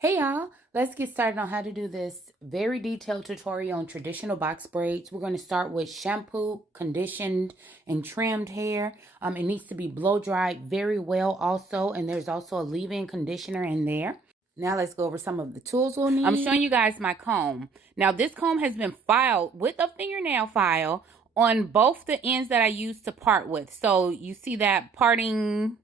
Hey y'all, let's get started on how to do this very detailed tutorial on traditional box braids. We're going to start with shampoo, conditioned, and trimmed hair. It needs to be blow dried very well also, and there's also a leave-in conditioner in there. Now let's go over some of the tools we'll need. I'm showing you guys my comb. Now this comb has been filed with a fingernail file on both the ends that I use to part with. So you see that parting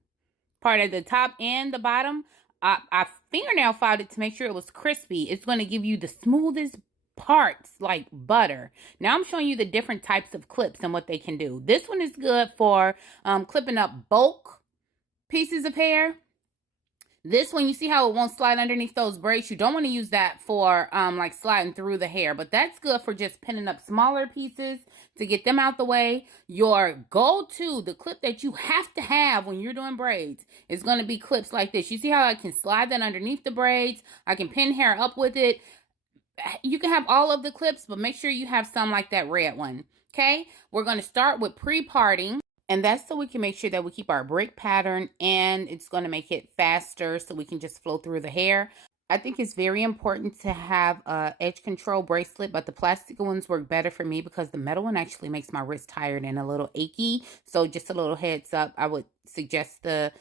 part at the top and the bottom. I fingernail filed it to make sure it was crispy. It's going to give you the smoothest parts like butter. Now I'm showing you the different types of clips and what they can do. This one is good for clipping up bulk pieces of hair. This one, you see how it won't slide underneath those braids? You don't want to use that for like sliding through the hair, but that's good for just pinning up smaller pieces to get them out the way. Your go-to, the clip that you have to have when you're doing braids is going to be clips like this. You see how I can slide that underneath the braids? I can pin hair up with it. You can have all of the clips, but make sure you have some like that red one. Okay, we're going to start with pre-parting. And that's so we can make sure that we keep our break pattern, and it's going to make it faster so we can just flow through the hair. I think it's very important to have a edge control bracelet, but the plastic ones work better for me because the metal one actually makes my wrist tired and a little achy. So just a little heads up, I would suggest the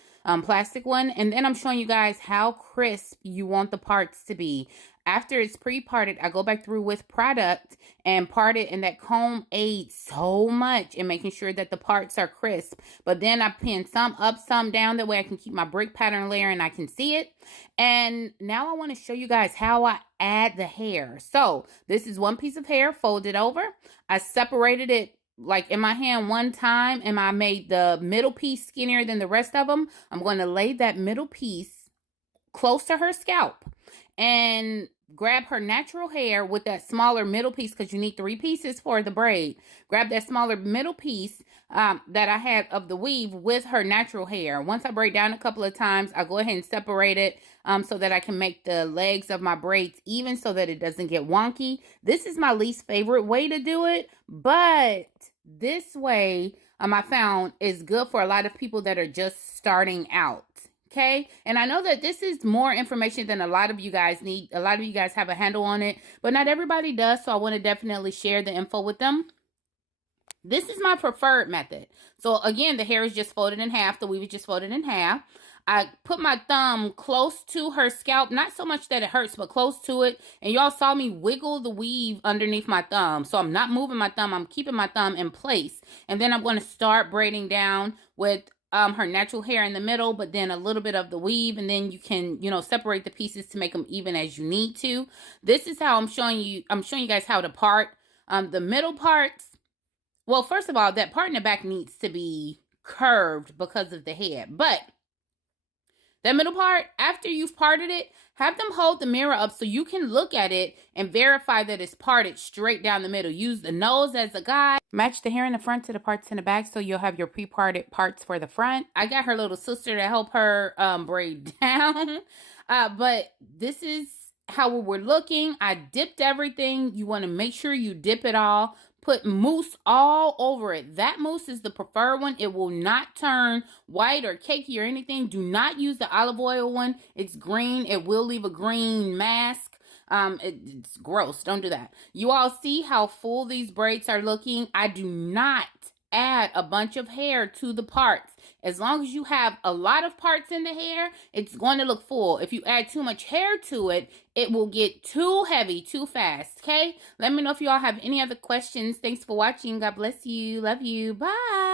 plastic one. And then I'm showing you guys how crisp you want the parts to be. After it's pre-parted, I go back through with product and part it, and that comb aids so much in making sure that the parts are crisp. But then I pin some up, some down, that way I can keep my break pattern layer and I can see it. And now I want to show you guys how I add the hair. So this is one piece of hair folded over. I separated it like in my hand one time, and I made the middle piece skinnier than the rest of them. I'm going to lay that middle piece close to her scalp and grab her natural hair with that smaller middle piece, because you need 3 pieces for the braid. Grab that smaller middle piece that I had of the weave with her natural hair. Once I braid down a couple of times, I go ahead and separate it so that I can make the legs of my braids even so that it doesn't get wonky. This is my least favorite way to do it, but this way I found is good for a lot of people that are just starting out. Okay, and I know that this is more information than a lot of you guys need. A lot of you guys have a handle on it, but not everybody does, so I want to definitely share the info with them. This is my preferred method. So again, the hair is just folded in half. The weave is just folded in half. I put my thumb close to her scalp, not so much that it hurts, but close to it. And y'all saw me wiggle the weave underneath my thumb. So I'm not moving my thumb. I'm keeping my thumb in place. And then I'm going to start braiding down with her natural hair in the middle, but then a little bit of the weave, and then you can, separate the pieces to make them even as you need to. This is how I'm showing you guys how to part the middle parts. Well, first of all, that part in the back needs to be curved because of the head, but that middle part, after you've parted it, have them hold the mirror up so you can look at it and verify that it's parted straight down the middle. Use the nose as a guide. Match the hair in the front to the parts in the back so you'll have your pre-parted parts for the front. I got her little sister to help her braid down. But this is how we're looking. I dipped everything. You want to make sure you dip it all. Put mousse all over it. That mousse is the preferred one. It will not turn white or cakey or anything. Do not use the olive oil one. It's green. It will leave a green mask. It's gross. Don't do that. You all see how full these braids are looking? I do not add a bunch of hair to the parts. As long as you have a lot of parts in the hair, it's going to look full. If you add too much hair to it, it will get too heavy too fast. Okay, let me know if you all have any other questions. Thanks for watching. God bless you. Love you. Bye.